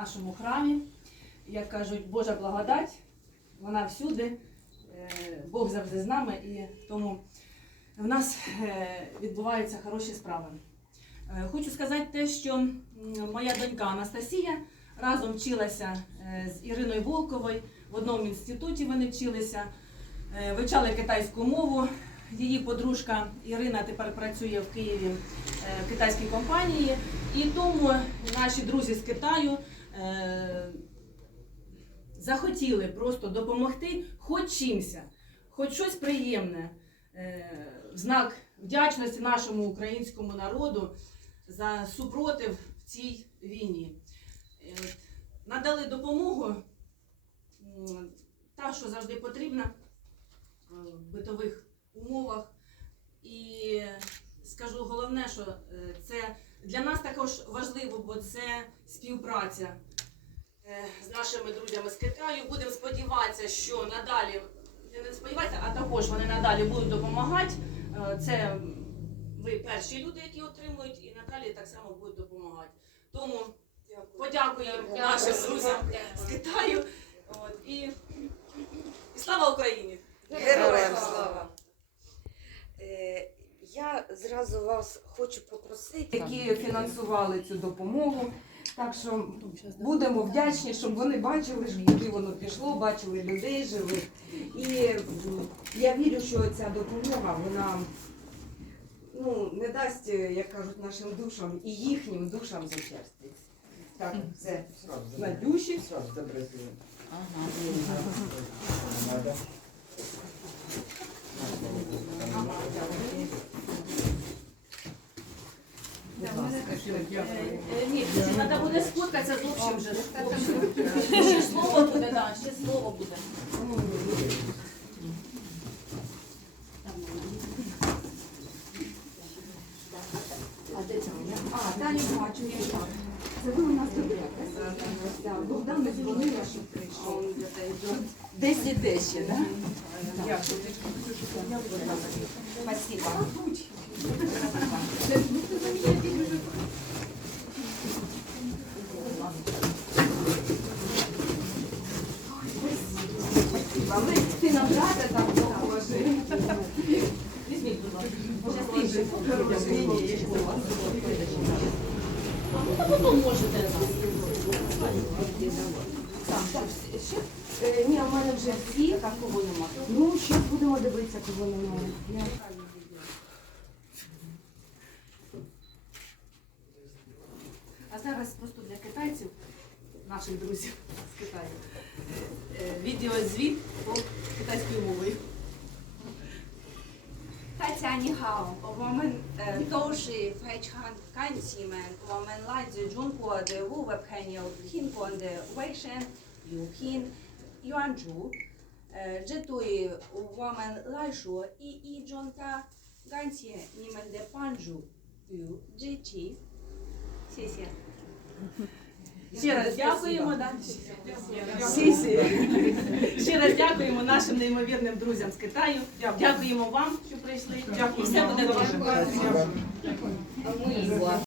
нашому храмі. Як кажуть, Божа благодать, вона всюди, е, Бог завжди з нами, і тому в нас е, відбуваються хороші справи. Е, Хочу сказати те, що моя донька Анастасія разом вчилася з Іриною Волковою в одному інституті. Вони вчилися, вивчали китайську мову. Її подружка Ірина тепер працює в Києві в китайській компанії, і тому наші друзі з Китаю захотіли просто допомогти хоч чимся, хоч щось приємне, е, в знак вдячності нашому українському народу за супротив в цій війні. Е, Надали допомогу, та, що завжди потрібна е, в битових умовах. Скажу головне, що е, це для нас також важливо, бо це співпраця е, з нашими друзями з Китаю. Будемо сподіватися, що надалі не сподіватися, а також вони надалі будуть допомагати. Е, Це ви перші люди, які отримують, і надалі так само будуть допомагати. Тому подякуємо нашим друзям з Китаю. От, і, і слава Україні! Героям слава! Зразу вас хочу попросити, які фінансували цю допомогу. Так що будемо вдячні, щоб вони бачили, куди воно пішло, бачили людей живих. І я вірю, що ця допомога вона ну, не дасть, як кажуть, нашим душам і їхнім душам зачерститися. Так, це на душі. Сразу Ні, треба буде сфоткатися з общим же. Ще слово буде, да, ще слово буде. А, далі бачу, я так. Це ви у нас добре. Богдан не дзвонила, що прийшов. Десь іде ще, так? Дякую. Спасибо. Ви ти дати там допоможи. Візьміть, будь ласка. Ну, потім можете. Ні, у мене вже всі. Так, кого нема. Ну, ще будемо дивитися, кого немає. А зараз просто наших друзів з Китаю. Е, е, відеозвіт по китайською мовою. Та ця вомен е, тоші фейчхан канцімен, вомен ладзі джункуа де вувепхеніо хінкон де вейшен, юхін, юанчжу, джетуї вомен лайшу і і джонта ганція німен де панжу, ю джичі. 谢谢。Ще раз дякуємо. Да? Сі всі. Ще раз дякуємо нашим неймовірним друзям з Китаю. Дякуємо вам, що прийшли. І все буде добре.